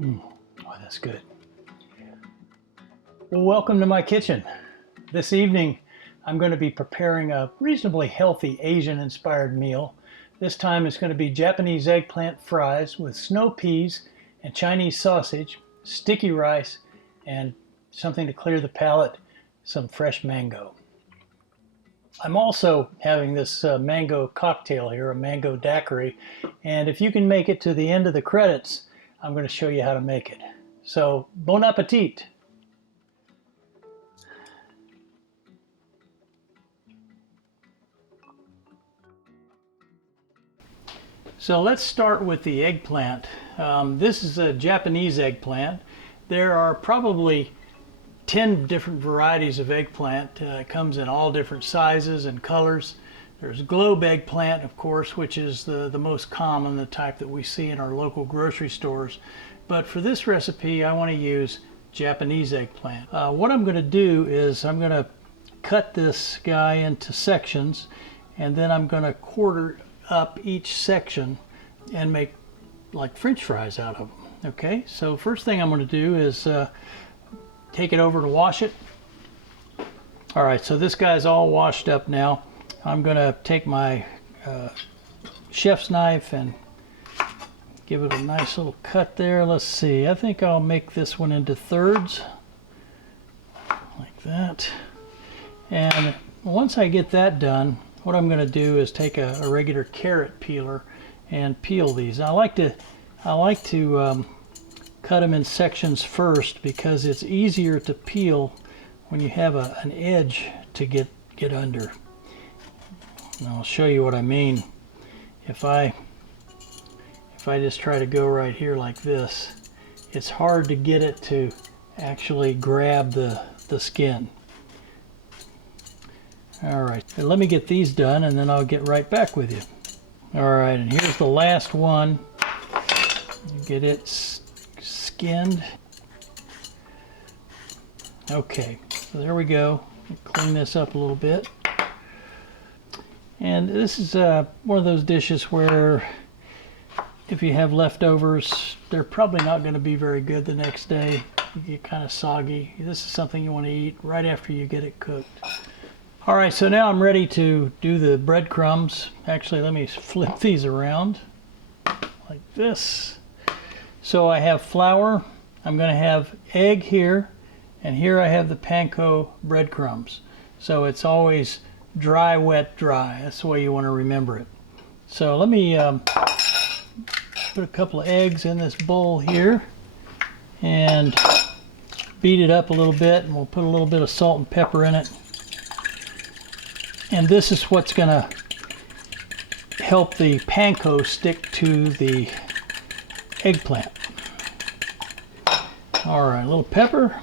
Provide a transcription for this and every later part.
Oh, that's good. Well, welcome to my kitchen. This evening, I'm going to be preparing a reasonably healthy Asian-inspired meal. This time it's going to be Japanese eggplant fries with snow peas and Chinese sausage, sticky rice, and something to clear the palate, some fresh mango. I'm also having this mango cocktail here, a mango daiquiri, and if you can make it to the end of the credits, I'm going to show you how to make it. So, bon appetit! So let's start with the eggplant. This is a Japanese eggplant. There are probably 10 different varieties of eggplant. It comes in all different sizes and colors. There's globe eggplant, of course, which is the most common, the type that we see in our local grocery stores. But for this recipe, I want to use Japanese eggplant. What I'm going to do is I'm going to cut this guy into sections, and then I'm going to quarter up each section and make like French fries out of them. Okay, so first thing I'm going to do is take it over to wash it. All right, so this guy's all washed up now. I'm going to take my chef's knife and give it a nice little cut there. Let's see, I think I'll make this one into thirds like that. And once I get that done, what I'm going to do is take a regular carrot peeler and peel these. I like to cut them in sections first because it's easier to peel when you have an edge to get under. And I'll show you what I mean. If I just try to go right here like this, it's hard to get it to actually grab the skin. All right, let me get these done and then I'll get right back with you. All right, and here's the last one. Get it skinned. Okay, so there we go. Clean this up a little bit. And this is one of those dishes where if you have leftovers, they're probably not going to be very good the next day. You get kind of soggy. This is something you want to eat right after you get it cooked. All right, so now I'm ready to do the breadcrumbs. Actually, let me flip these around like this. So I have flour, I'm going to have egg here, and here I have the Panko breadcrumbs. So it's always dry, wet, dry. That's the way you want to remember it. So let me put a couple of eggs in this bowl here and beat it up a little bit, and we'll put a little bit of salt and pepper in it. And this is what's going to help the panko stick to the eggplant. All right, a little pepper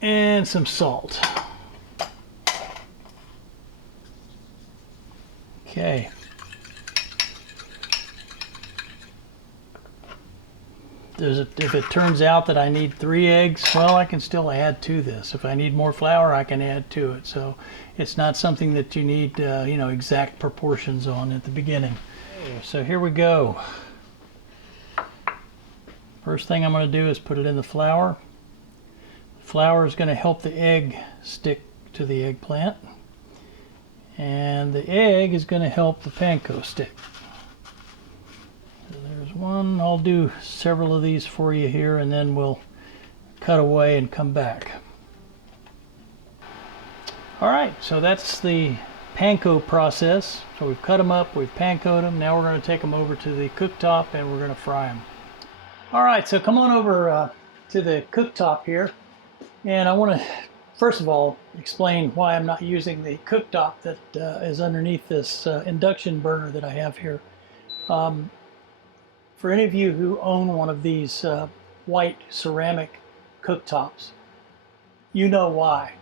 and some salt. Okay. If it turns out that I need 3 eggs, well, I can still add to this. If I need more flour, I can add to it. So it's not something that you need, exact proportions on at the beginning. So here we go. First thing I'm going to do is put it in the flour. Flour is going to help the egg stick to the eggplant. And the egg is going to help the panko stick. So there's one. I'll do several of these for you here, and then we'll cut away and come back. All right, so that's the panko process. So we've cut them up, we've pankoed them. Now we're going to take them over to the cooktop and we're going to fry them. All right, so come on over to the cooktop here, and I want to first of all explain why I'm not using the cooktop that is underneath this induction burner that I have here. For any of you who own one of these white ceramic cooktops, you know why.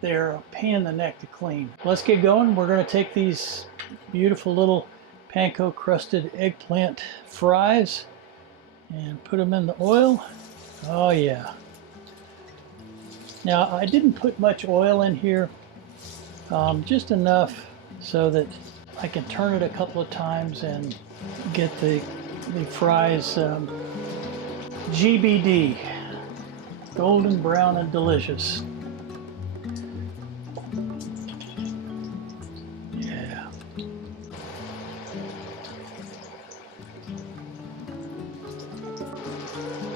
They're a pain in the neck to clean. Let's get going. We're going to take these beautiful little panko crusted eggplant fries and put them in the oil. Oh yeah. Now I didn't put much oil in here, just enough so that I can turn it a couple of times and get the the fries GBD, golden brown and delicious. Yeah.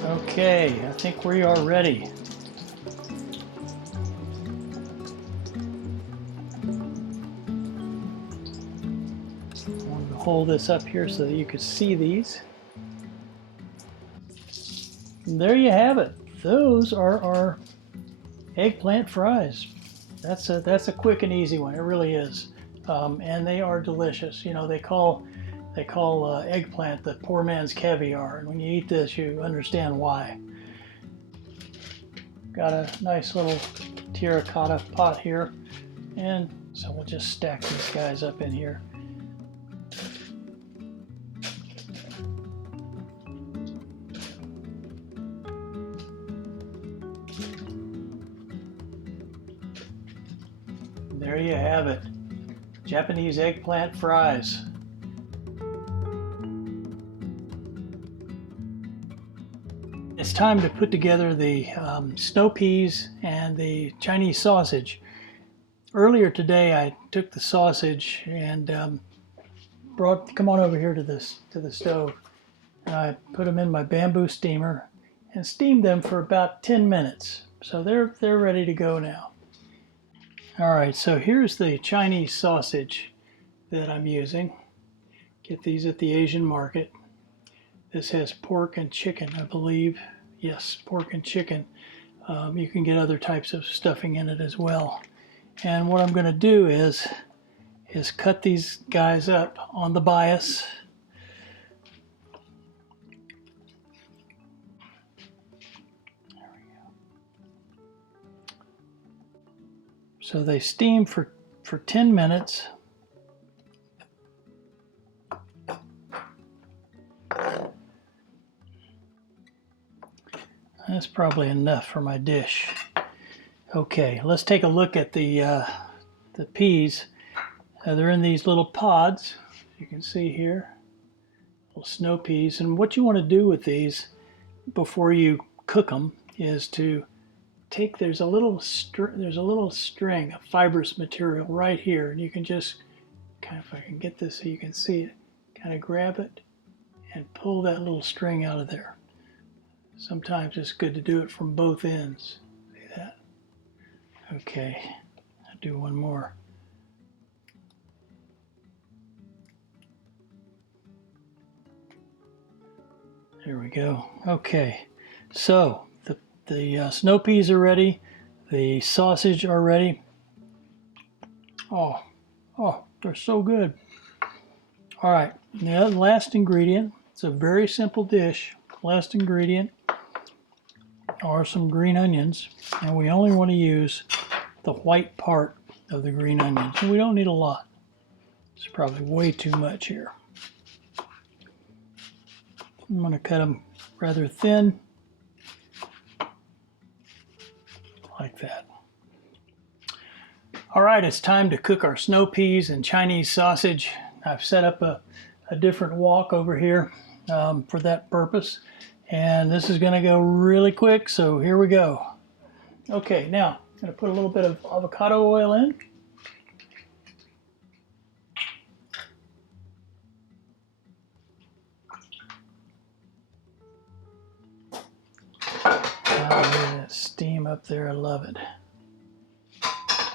Okay, I think we are ready. I wanted to hold this up here so that you could see these. And there you have it. Those are our eggplant fries. That's a quick and easy one. It really is, and they are delicious. You know, they call eggplant the poor man's caviar, and when you eat this, you understand why. Got a nice little terracotta pot here, and so we'll just stack these guys up in here. There you have it, Japanese eggplant fries. It's time to put together the snow peas and the Chinese sausage. Earlier today I took the sausage and come on over here to the stove. And I put them in my bamboo steamer and steamed them for about 10 minutes. So they're ready to go now. All right, so here's the Chinese sausage that I'm using. Get these at the Asian market. This has pork and chicken, I believe. Yes, pork and chicken. You can get other types of stuffing in it as well. And what I'm going to do is cut these guys up on the bias. There we go. So they steam for 10 minutes. That's probably enough for my dish. Okay, let's take a look at the peas. They're in these little pods, you can see here, little snow peas. And what you want to do with these before you cook them is to take, there's a little string of fibrous material right here, and you can just kind of, if I can get this so you can see it, kind of grab it and pull that little string out of there. Sometimes it's good to do it from both ends. See that? Okay, I'll do one more. There we go. Okay, so the snow peas are ready. The sausage are ready. Oh, they're so good. All right, the last ingredient. It's a very simple dish. Last ingredient are some green onions, and we only want to use the white part of the green onions. And we don't need a lot. It's probably way too much here. I'm going to cut them rather thin, like that. All right, it's time to cook our snow peas and Chinese sausage. I've set up a different wok over here for that purpose. And this is going to go really quick, so here we go. Okay, now I'm going to put a little bit of avocado oil in. Oh, look at that steam up there, I love it.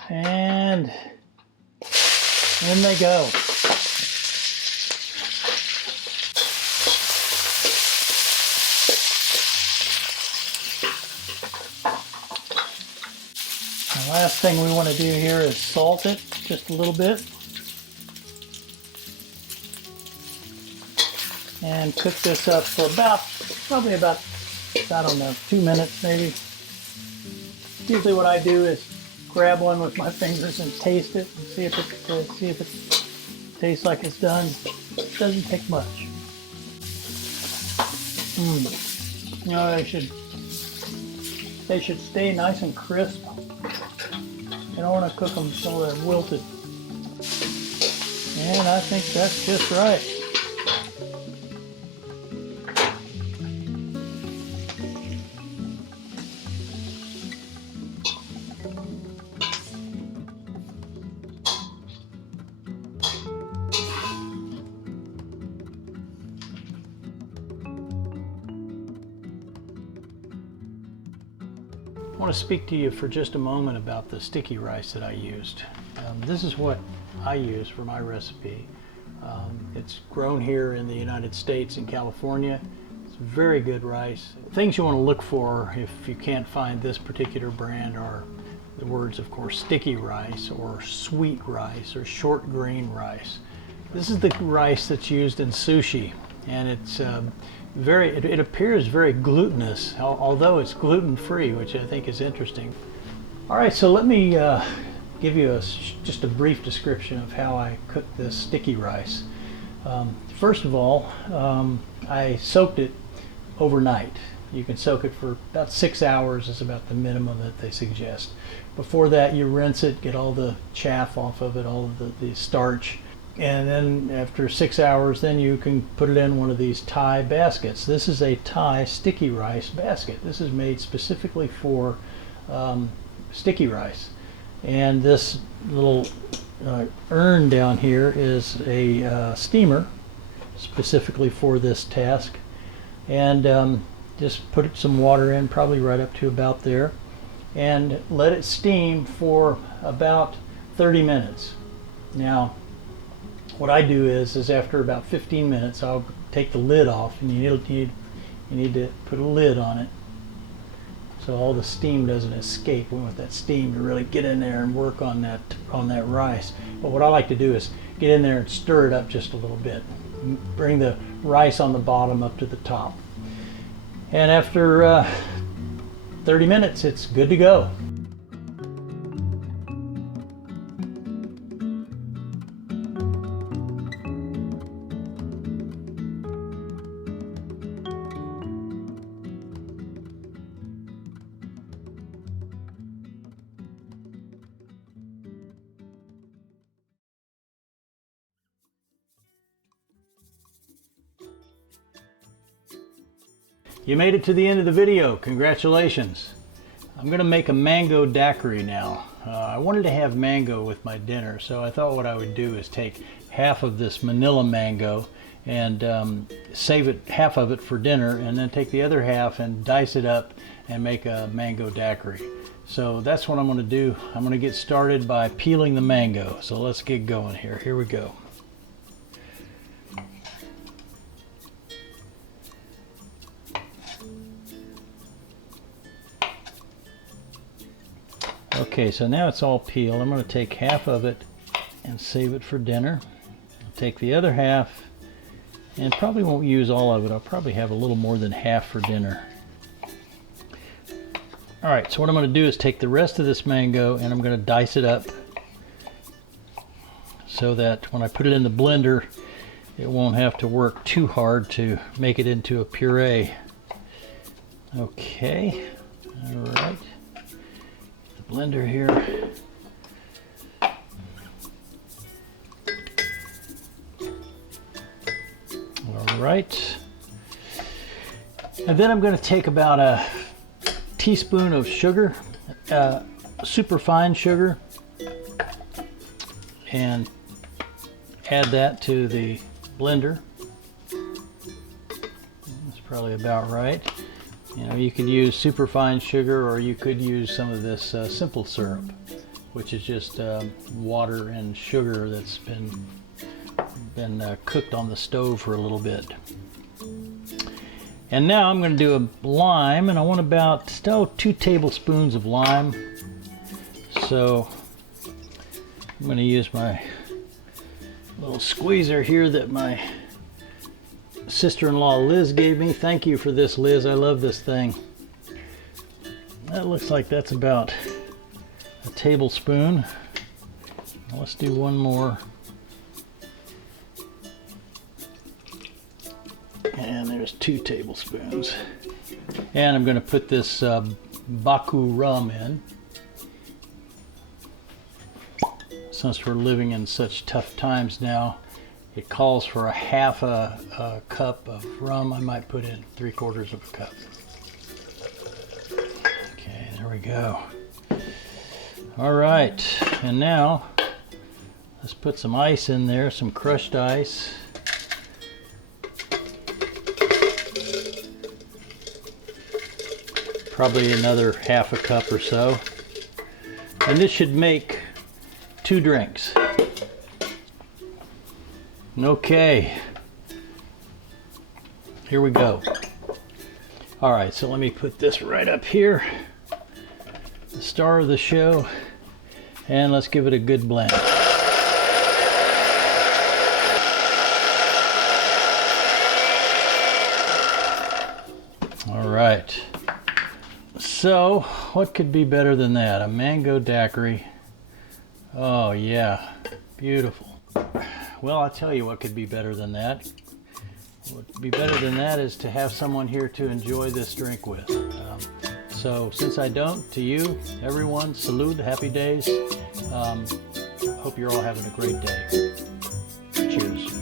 And in they go. The last thing we want to do here is salt it just a little bit. And cook this up for probably about, I don't know, 2 minutes maybe. Usually what I do is grab one with my fingers and taste it and see if it tastes like it's done. It doesn't take much. You know, they should stay nice and crisp. You don't want to cook them until they're wilted. And I think that's just right. I want to speak to you for just a moment about the sticky rice that I used. This is what I use for my recipe. It's grown here in the United States in California. It's very good rice. Things you want to look for if you can't find this particular brand are the words, of course, sticky rice or sweet rice or short grain rice. This is the rice that's used in sushi, and it's it appears very glutinous, although it's gluten-free, which I think is interesting. All right, so let me give you just a brief description of how I cook this sticky rice. First of all, I soaked it overnight. You can soak it for about 6 hours is about the minimum that they suggest. Before that, you rinse it, get all the chaff off of it, all of the starch. And then after 6 hours, then you can put it in one of these Thai baskets. This is a Thai sticky rice basket. This is made specifically for sticky rice. And this little urn down here is a steamer specifically for this task. And just put some water in, probably right up to about there, and let it steam for about 30 minutes. Now, what I do is after about 15 minutes, I'll take the lid off, and you need to put a lid on it so all the steam doesn't escape. We want that steam to really get in there and work on that rice. But what I like to do is get in there and stir it up just a little bit. Bring the rice on the bottom up to the top. And after 30 minutes, it's good to go. You made it to the end of the video. Congratulations. I'm going to make a mango daiquiri now. I wanted to have mango with my dinner, so I thought what I would do is take half of this manila mango and save half of it for dinner, and then take the other half and dice it up and make a mango daiquiri. So that's what I'm going to do. I'm going to get started by peeling the mango. So let's get going here. Here we go. Okay, so now it's all peeled. I'm going to take half of it and save it for dinner. I'll take the other half and probably won't use all of it. I'll probably have a little more than half for dinner. All right, so what I'm going to do is take the rest of this mango and I'm going to dice it up so that when I put it in the blender, it won't have to work too hard to make it into a puree. Okay, all right. Blender here. All right. And then I'm going to take about a teaspoon of sugar, super fine sugar, and add that to the blender. That's probably about right. You know, you could use super fine sugar, or you could use some of this simple syrup, which is just water and sugar that's been cooked on the stove for a little bit. And now I'm going to do a lime, and I want about 2 tablespoons of lime. So I'm going to use my little squeezer here that my sister-in-law Liz gave me. Thank you for this, Liz. I love this thing. That looks like that's about a tablespoon. Let's do one more. And there's 2 tablespoons. And I'm going to put this Baku rum in. Since we're living in such tough times now, it calls for a half a cup of rum. I might put in 3/4 of a cup. Okay, there we go. All right, and now let's put some ice in there, some crushed ice. probably another half a cup or so. And this should make 2 drinks. Okay, here we go. All right, so let me put this right up here, the star of the show, and let's give it a good blend. All right, so what could be better than that? A mango daiquiri. Oh yeah, beautiful. Well, I'll tell you what could be better than that. What would be better than that is to have someone here to enjoy this drink with. So since I don't, to you, everyone, salute, happy days. Hope you're all having a great day. Cheers.